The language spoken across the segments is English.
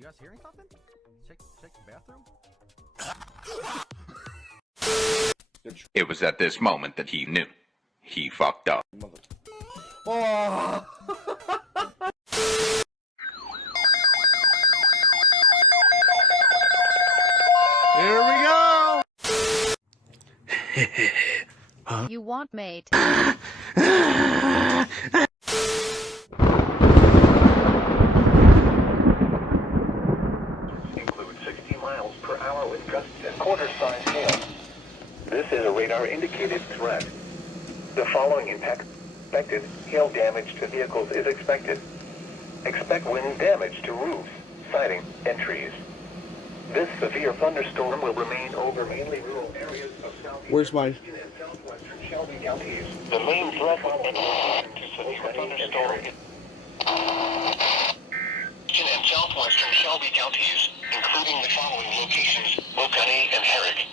You guys hearing something? Check the bathroom. It was at this moment that he knew. He fucked up. Oh! Here we go! Huh? You want mate? Include 60 miles per hour with gusts and quarter-size hail. This is a radar-indicated threat. The following expected hail damage to vehicles is expected. Expect wind damage to roofs, siding, and trees. This severe thunderstorm will remain over mainly rural areas of southeastern and southwestern Shelby counties. The main threat to severe thunderstorm and southwestern Shelby counties, including the following locations: Oconee and Herrick.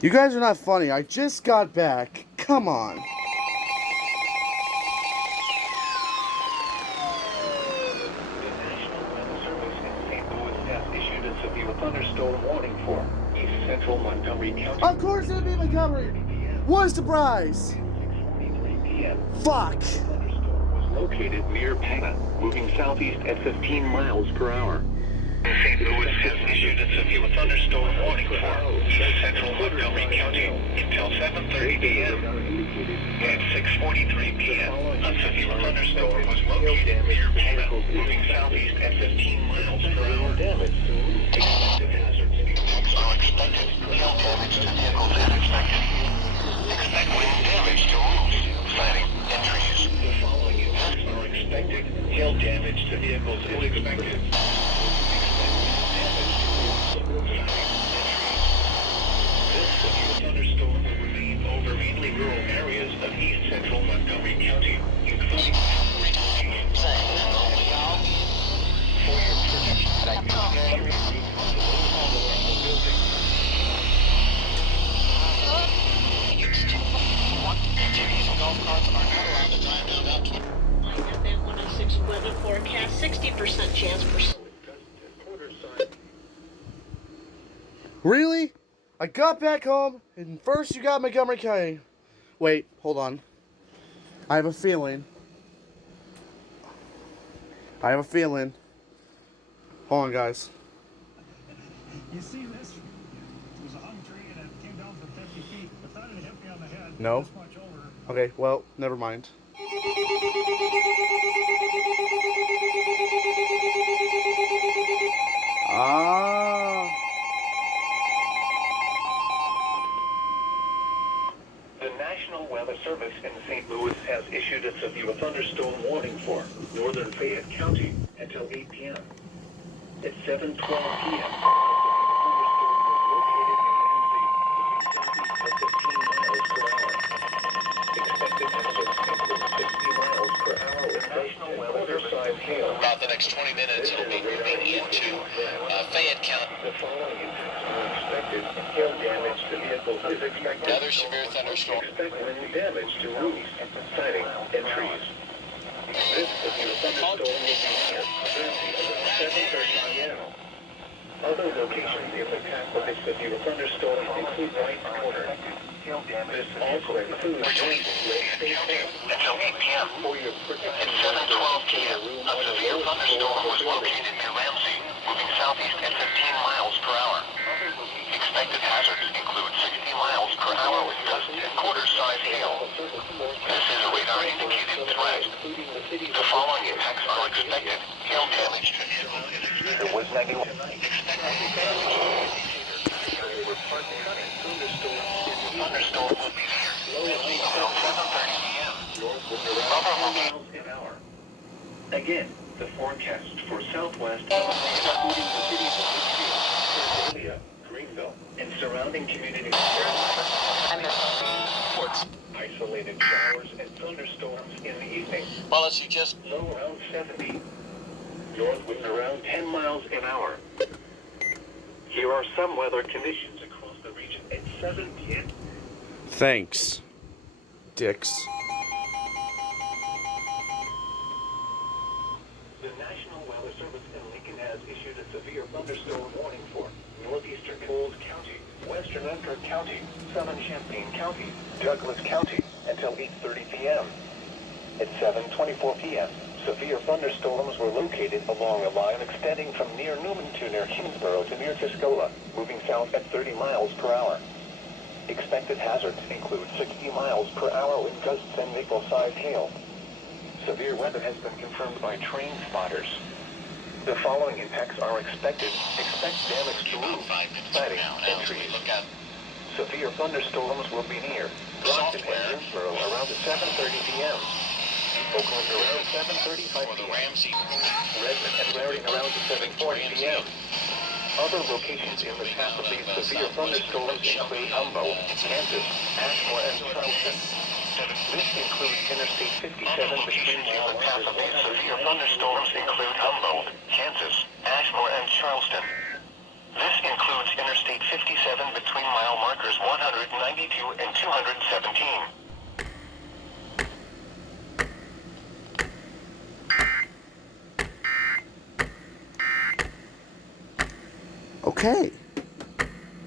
You guys are not funny. I just got back. Come on. Thunderstorm warning for East Central Montgomery County. Of course it'll be Montgomery. What a surprise. 6:43 p.m. Fuck. The thunderstorm was located near Pana, moving southeast at 15 miles per hour. St. Louis has issued a severe thunderstorm warning for East Central Montgomery County until 7:30 p.m. At 6:43 p.m., a severe thunderstorm was located near Pana, moving southeast at 15 miles per hour. Expected hazards are expected. Hail damage to vehicles is expected. Expect wind damage to roofs, siding, and trees. The following impacts are expected. Hail damage to vehicles is expected. This severe thunderstorm will remain over mainly rural areas of East Central Montgomery County, including for your protection. Weather forecast, 60% chance for. Really? I got back home, and first you got Montgomery County. Wait, hold on. I have a feeling. Hold on, guys. You see this? It was a hung tree and it came down from 50 feet. If that had hit me on the head, No. this much over. Okay, well, never mind. Ah. The National Weather Service in St. Louis has issued a severe thunderstorm warning for northern Fayette County until 8 p.m. At 7:12 p.m., about the next 20 minutes, it'll be moving into Fayette County. The following impacts are expected. Hail damage to vehicles is expected. Another severe thunderstorm. Expect wind damage to roofs, siding, and trees. This severe thunderstorm will be here Thursday around 7:30 p.m. Other locations in the path of this severe thunderstorm include White Corner. This also includes until 8 p.m. for your protection. At 7:12 p.m., a severe thunderstorm was located near Ramsey, moving southeast at 15 miles per hour. Expected hazards include 60 miles per hour with gusts and quarter-size hail. This is a radar-indicated threat. The following impacts are expected. Hail damage to vehicles. There was 91. Thunderstorm will be here until 7:30 p.m. Again, the forecast for southwest, including the cities of Richfield, Columbia, Greenville, and surrounding communities. Isolated showers and thunderstorms in the evening. Policy just Low around 70. North wind around 10 miles an hour. Here are some weather conditions across the region at 7 p.m. Thanks, dicks. thunderstorm warning for northeastern Coles County, western Enter County, southern Champaign County, Douglas County, until 8:30 p.m. At 7:24 p.m., severe thunderstorms were located along a line extending from near Newman to near Kingsborough to near Tuscola, moving south at 30 miles per hour. Expected hazards include 60 miles per hour with gusts and maple-sized hail. Severe weather has been confirmed by train spotters. The following impacts are expected. Expect damage to roofs, siding, and trees. Severe thunderstorms will be near Brockton and Greensboro around 7:30 p.m. Oakland around 7:35 p.m. Redmond and Raritan around 7:40 p.m. Other locations in the path of these severe thunderstorms include Humboldt, Kansas, Ashmore, and Charleston. This includes Interstate 57 between the path of these severe thunderstorms include Humboldt, Kansas, Ashmore, and Charleston. This includes Interstate 57 between mile markers 192 and 217. Okay.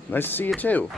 Nice to see you too.